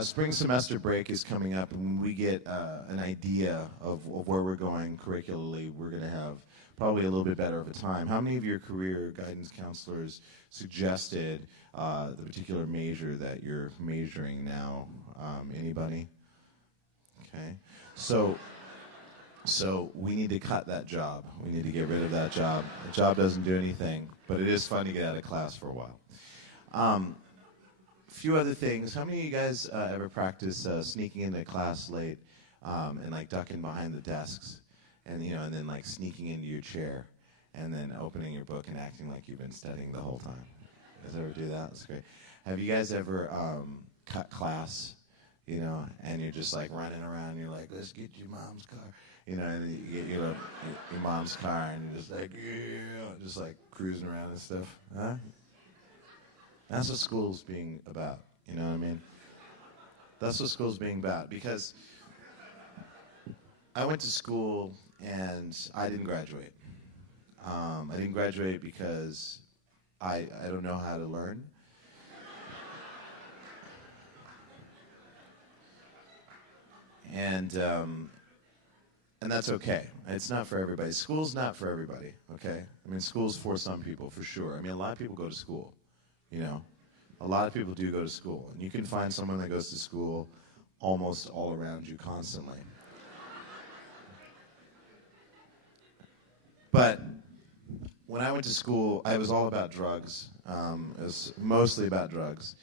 spring semester break is coming up, and when we get an idea of where we're going curricularly, we're going to have probably a little bit better of a time. How many of your career guidance counselors suggested the particular major that you're majoring now? Anybody? Okay. So we need to cut that job. We need to get rid of that job. The job doesn't do anything, but it is fun to get out of class for a while. Few other things. How many of you guys ever practice sneaking into class late and like ducking behind the desks, and and then like sneaking into your chair, and then opening your book and acting like you've been studying the whole time? You guys ever do that? That's great. Have you guys ever cut class, and you're just like running around, and you're like, let's get your mom's car, and you get your mom's car, and you're just like, yeah, just like cruising around and stuff, huh? That's what school's being about, you know what I mean? That's what school's being about, because I went to school and I didn't graduate. I didn't graduate because I don't know how to learn. And that's okay. It's not for everybody. School's not for everybody, okay? I mean, school's for some people, for sure. I mean, a lot of people go to school. A lot of people do go to school, and you can find someone that goes to school almost all around you constantly. But when I went to school, it was all about drugs. It was mostly about drugs.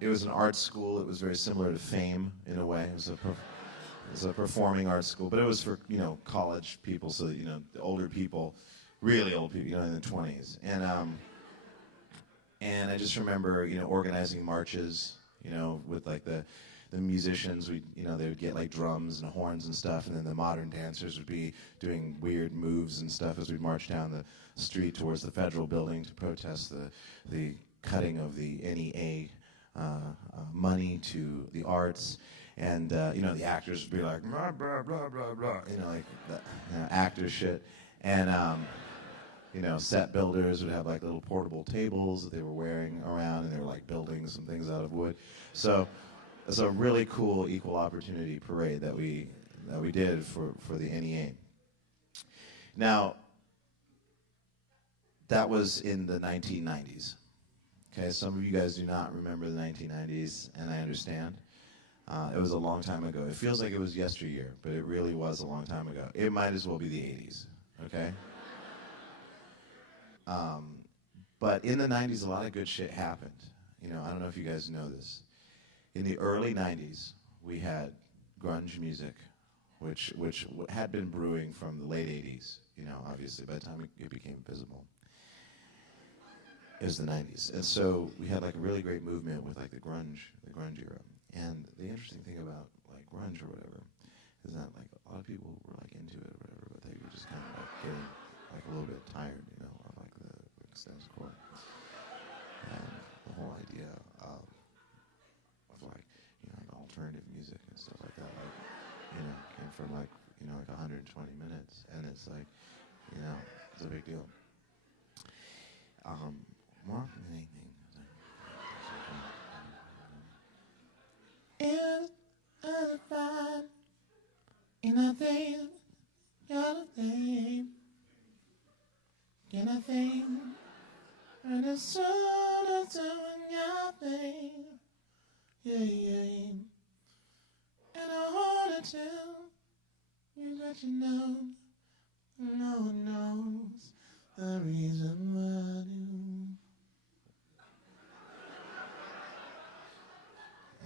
It was an art school. It was very similar to Fame in a way. It was a performing arts school, but it was for college people, so the older people, really old people, in the 20s, and I just remember, organizing marches, with like the musicians. They would get like drums and horns and stuff, and then the modern dancers would be doing weird moves and stuff as we marched down the street towards the federal building to protest the cutting of the NEA money to the arts. And the actors would be like blah blah blah blah blah, like that, actor shit, and set builders would have like little portable tables that they were wearing around, and they were like building some things out of wood. So it's a really cool equal opportunity parade that we did for the NEA. Now, that was in the 1990s. Okay, some of you guys do not remember the 1990s, and I understand. It was a long time ago. It feels like it was yesteryear, but it really was a long time ago. It might as well be the 80s, okay? But in the 90s, a lot of good shit happened. I don't know if you guys know this. In the early 90s, we had grunge music, which had been brewing from the late 80s, obviously, by the time it became visible. It was the 90s. And so we had like a really great movement with like the grunge era. And the interesting thing about like grunge or whatever is that like a lot of people were like into it or whatever, but they were just kind of like getting like a little bit tired, of like the status quo. And the whole idea of like, alternative music and stuff like that, like, came from like, like 120 minutes, and it's like, it's a big deal. More than anything. And I find nothing, nothing. Can I think? And it's sort of doing nothing. Yeah. And I want to tell you that no one knows the reason why I do.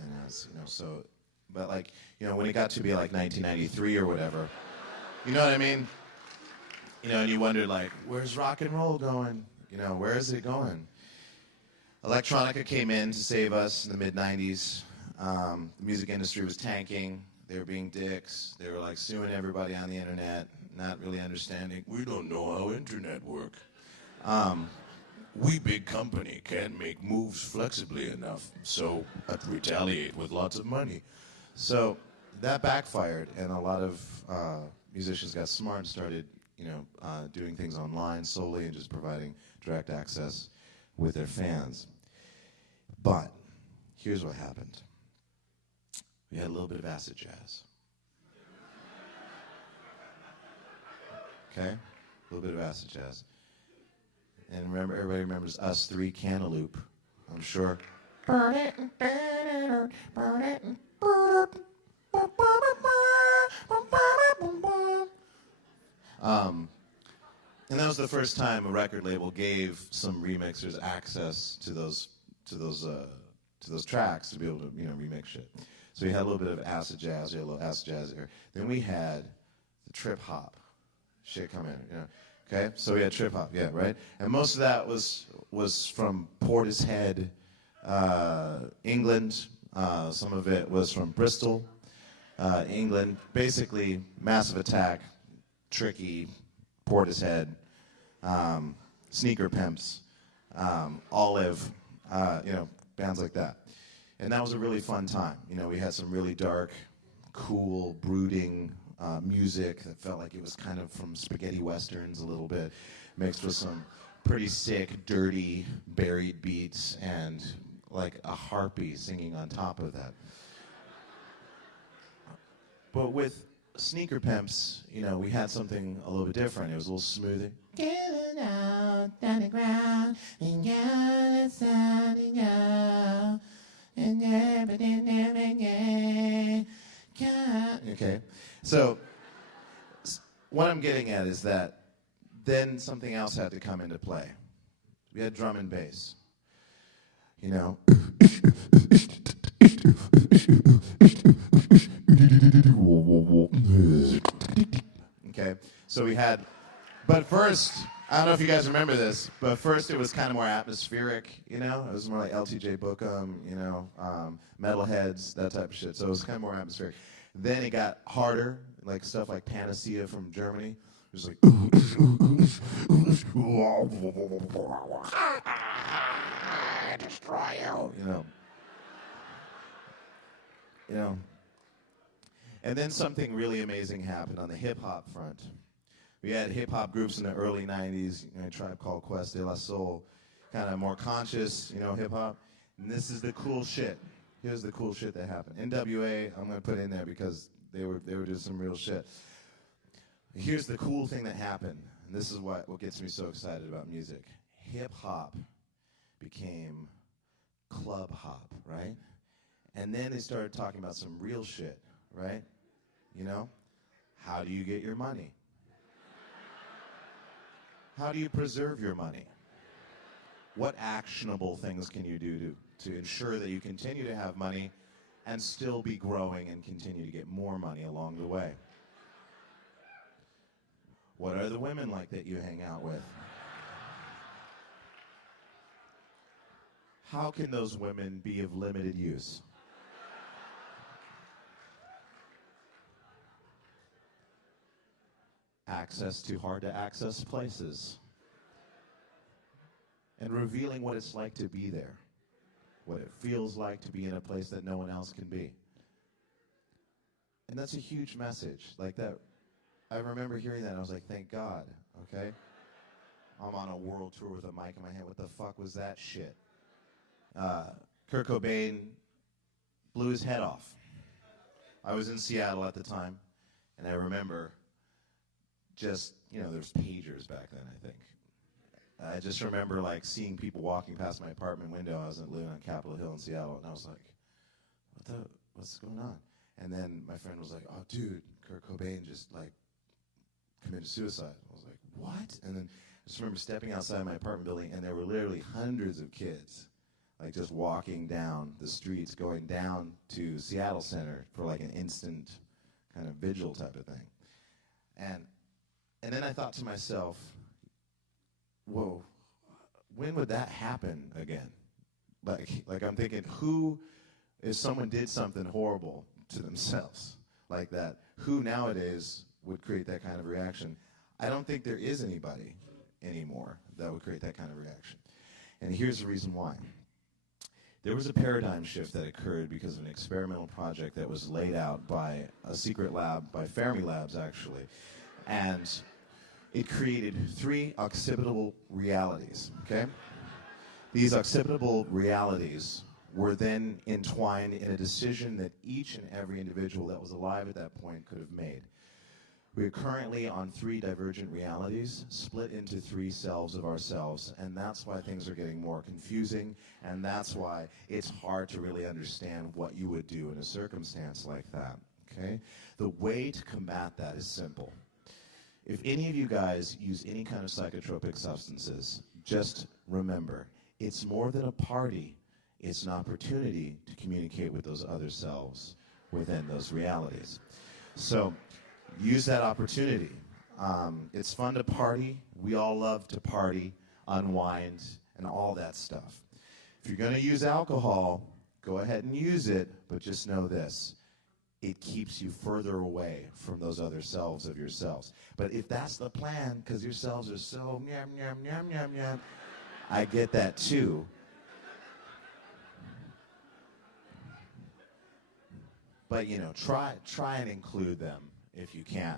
And as so, but like, when it got to be like 1993 or whatever, you know what I mean? And you wondered like, where's rock and roll going? Where is it going? Electronica came in to save us in the mid-90s. The music industry was tanking. They were being dicks. They were like suing everybody on the internet, not really understanding. We don't know how internet work. We big company can't make moves flexibly enough, so I'd retaliate with lots of money. So that backfired, and a lot of musicians got smart and started, doing things online solely and just providing direct access with their fans. But here's what happened. We had a little bit of acid jazz. Okay? A little bit of acid jazz. And remember, everybody remembers Us Three Cantaloupe, I'm sure. And that was the first time a record label gave some remixers access to those tracks to be able to, remix shit. So we had a little bit of acid jazz, we had a little acid jazz there. Then we had the trip hop shit come in, Okay, so we had trip hop, yeah, right. And most of that was from Portishead, England. Some of it was from Bristol, England. Basically, Massive Attack, Tricky, Portishead, Sneaker Pimps, Olive, bands like that. And that was a really fun time. We had some really dark, cool, brooding music that felt like it was kind of from spaghetti westerns a little bit, mixed with some pretty sick, dirty, buried beats and like a harpy singing on top of that. But with Sneaker Pimps, we had something a little bit different. It was a little smoother. Getting out on the ground and getting sounding out and everything. Okay, so what I'm getting at is that then something else had to come into play. We had drum and bass. Okay, so we had, but first, I don't know if you guys remember this, but first it was kind of more atmospheric, it was more like LTJ Bookham, Metalheads, that type of shit, so it was kind of more atmospheric. Then it got harder, like stuff like Panacea from Germany. It was like, destroy you, And then something really amazing happened on the hip-hop front. We had hip-hop groups in the early 90s, a Tribe Called Quest de la Soul, kind of more conscious, hip-hop. And this is the cool shit. Here's the cool shit that happened. NWA, I'm going to put in there because they were doing some real shit. Here's the cool thing that happened. And this is what gets me so excited about music. Hip-hop became club hop, right? And then they started talking about some real shit, right? How do you get your money? How do you preserve your money? What actionable things can you do to ensure that you continue to have money and still be growing and continue to get more money along the way? What are the women like that you hang out with? How can those women be of limited use? Access to hard-to-access places. And revealing what it's like to be there. What it feels like to be in a place that no one else can be. And that's a huge message. Like that, I remember hearing that and I was like, thank God, okay? I'm on a world tour with a mic in my hand. What the fuck was that shit? Kurt Cobain blew his head off. I was in Seattle at the time, and I remember just, there's pagers back then, I think. I just remember, like, seeing people walking past my apartment window. I was living on Capitol Hill in Seattle, and I was like, what's going on? And then my friend was like, oh, dude, Kurt Cobain just, like, committed suicide. I was like, what? And then I just remember stepping outside my apartment building, and there were literally hundreds of kids, like, just walking down the streets, going down to Skirball Center for, like, an instant kind of vigil type of thing. And then I thought to myself, whoa, when would that happen again? Like I'm thinking, if someone did something horrible to themselves like that, who nowadays would create that kind of reaction? I don't think there is anybody anymore that would create that kind of reaction. And here's the reason why. There was a paradigm shift that occurred because of an experimental project that was laid out by a secret lab, by Fermi Labs actually. And it created 3 occipitable realities, okay? These occipitable realities were then entwined in a decision that each and every individual that was alive at that point could have made. We are currently on 3 divergent realities, split into 3 selves of ourselves, and that's why things are getting more confusing, and that's why it's hard to really understand what you would do in a circumstance like that, okay? The way to combat that is simple. If any of you guys use any kind of psychotropic substances, just remember, it's more than a party. It's an opportunity to communicate with those other selves within those realities. So use that opportunity. It's fun to party. We all love to party, unwind, and all that stuff. If you're going to use alcohol, go ahead and use it, but just know this. It keeps you further away from those other selves of yourselves. But if that's the plan, because your selves are so yum, yum, yum, yum, yum, I get that too. But, you know, try and include them if you can.